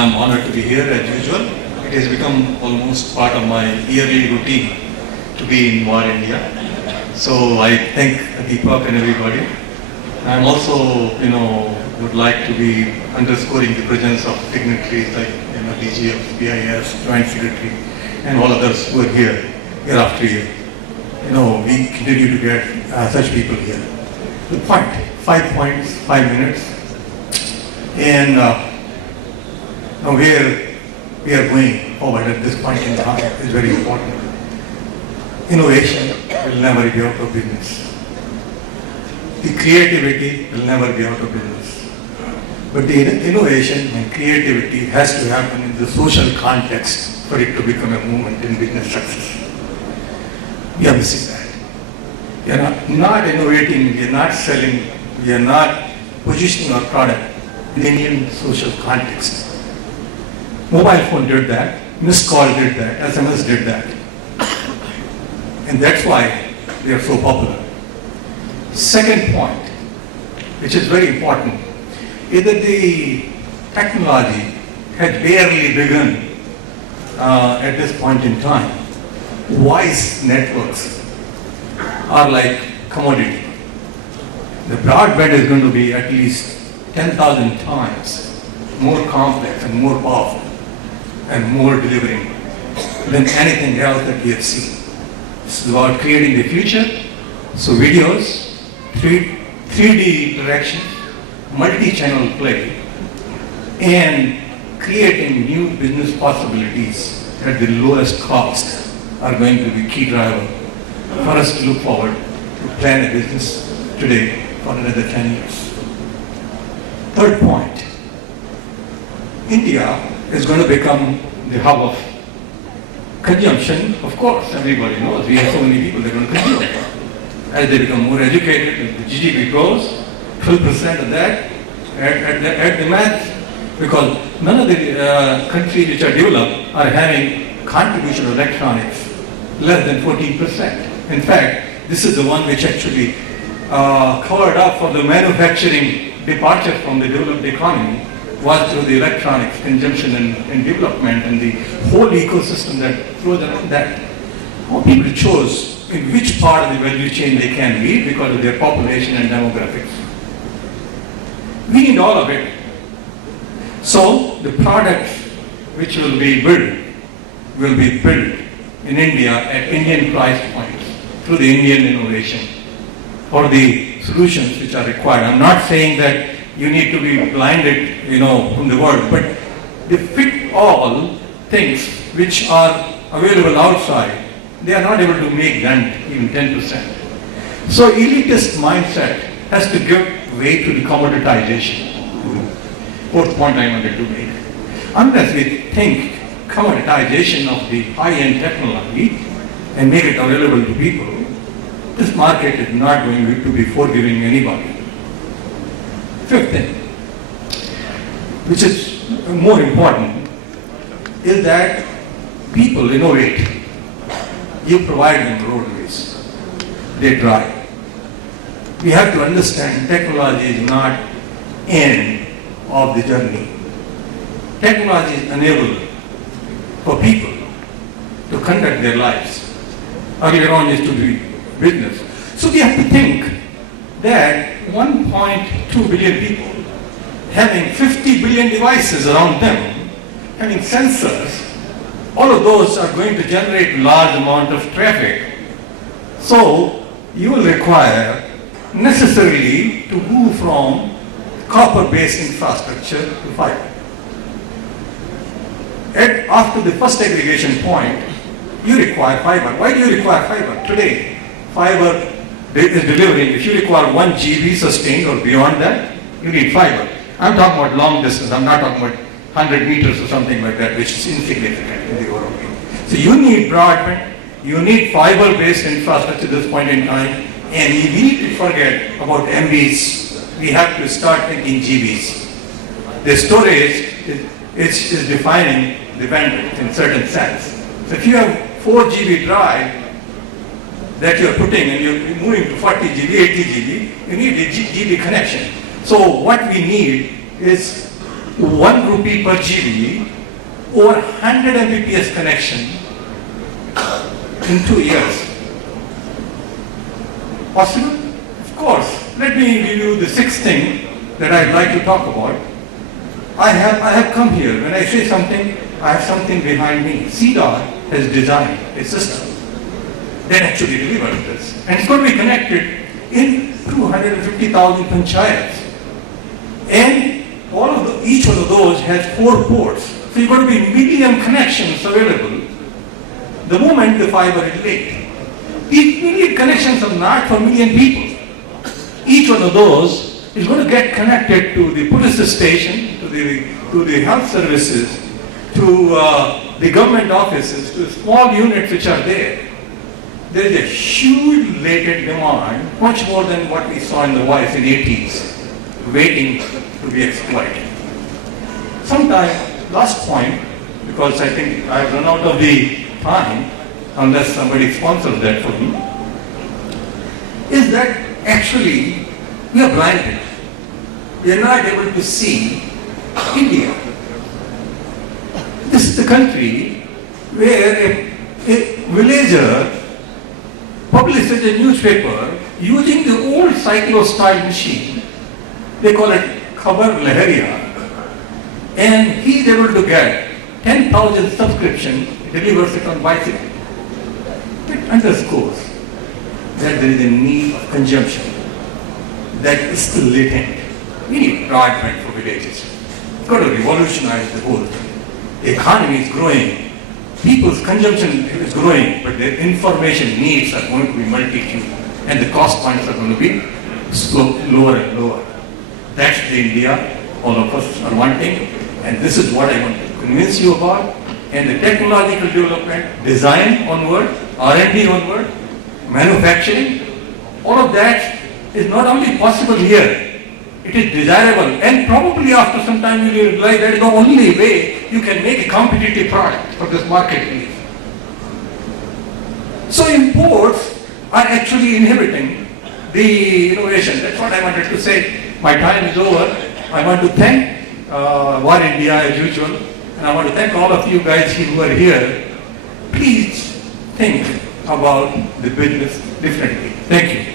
I'm honored to be here as usual. It has become almost part of my yearly routine to be in War India. So I thank Deepak and everybody. I'm also, would like to be underscoring the presence of dignitaries like, DG of BIS, Joint Secretary, and all others who are here, year after year. We continue to get such people here. The point, 5 points, 5 minutes, and now where we are going forward at this point in time is very important. Innovation will never be out of business. The creativity will never be out of business. But the innovation and creativity has to happen in the social context for it to become a movement in business success. We are missing that. We are not innovating, we are not selling, we are not positioning our product in Indian social context. Mobile phone did that, missed call did that, SMS did that. And that's why they are so popular. Second point, which is very important, is that the technology had barely begun at this point in time. Voice networks are like commodity. The broadband is going to be at least 10,000 times more complex and more powerful and more delivering than anything else that we have seen. This is about creating the future. So videos, 3D interaction, multi-channel play, and creating new business possibilities at the lowest cost are going to be key driver for us to look forward to plan a business today for another 10 years. Third point, India is going to become the hub of consumption. Of course, everybody knows we have so many people that are going to consume. As they become more educated, the GDP grows, 12% of that at the math, because none of the countries which are developed are having contribution of electronics less than 14%. In fact, this is the one which actually covered up for the manufacturing departure from the developed economy was through the electronics consumption and development and the whole ecosystem that flows around that. How people chose in which part of the value chain they can be because of their population and demographics. We need all of it. So the products which will be built in India at Indian price points through the Indian innovation or the solutions which are required. I'm not saying that you need to be blinded, from the world, but they fit all things which are available outside. They are not able to make dent even 10%. So elitist mindset has to give way to the commoditization. Fourth point I wanted to make. Unless we think commoditization of the high-end technology and make it available to people, this market is not going to be forgiving anybody. Fifth thing, which is more important, is that people innovate. You provide them roadways. They drive. We have to understand technology is not end of the journey. Technology is enabler for people to conduct their lives. Earlier on is to do business. So we have to think that 1.2 billion people having 50 billion devices around them, having sensors, all of those are going to generate large amount of traffic. So you will require necessarily to move from copper-based infrastructure to fiber. After the first aggregation point, you require fiber. Why do you require fiber? Today, fiber is delivering. If you require 1 GB sustained or beyond that, you need fiber. I'm talking about long distance. I'm not talking about 100 meters or something like that, which is insignificant in the overall game. So you need broadband, you need fiber-based infrastructure at this point in time, and we need to forget about MBs. We have to start thinking GBs. The storage is defining the bandwidth in certain sense. So if you have 4 GB drive that you're putting and you're moving to 40 GB, 80 GB, you need a GB connection. So what we need is 1 rupee per GB, over 100 Mbps connection in 2 years. Possible? Of course. Let me give you the sixth thing that I'd like to talk about. I have come here. When I say something, I have something behind me. CDOT has designed a system that actually delivers this. And it's going to be connected in 250,000 panchayats. And each one of those has 4 ports. So you're going to be million connections available the moment the fiber is laid. These million connections are not for million people. Each one of those is going to get connected to the police station, to the health services, to the government offices, to small units which are there. There is a huge latent demand, much more than what we saw in the voice in the 80s, waiting to be exploited. Sometime, last point, because I think I've run out of the time, unless somebody sponsors that for me, is that actually we are blinded. We are not able to see India. This is the country where a villager publishes a newspaper using the old cyclo-style machine. They call it Khabar Lahariya. And he is able to get 10,000 subscriptions, delivers it on bicycle. It underscores that there is a need of consumption that is still latent. We need broadband for villages. It's got to revolutionize the whole thing. The economy is growing, people's consumption is growing, but their information needs are going to be multitude, and the cost points are going to be lower and lower. That's the India all of us are wanting, and this is what I want to convince you about. And the technological development, design onward, R&D onward, manufacturing, all of that is not only possible here, it is desirable, and probably after some time you will realize that is the only way you can make a competitive product for this market need. So imports are actually inhibiting the innovation. That's what I wanted to say. My time is over. I want to thank War India as usual, and I want to thank all of you guys who are here. Please think about the business differently. Thank you.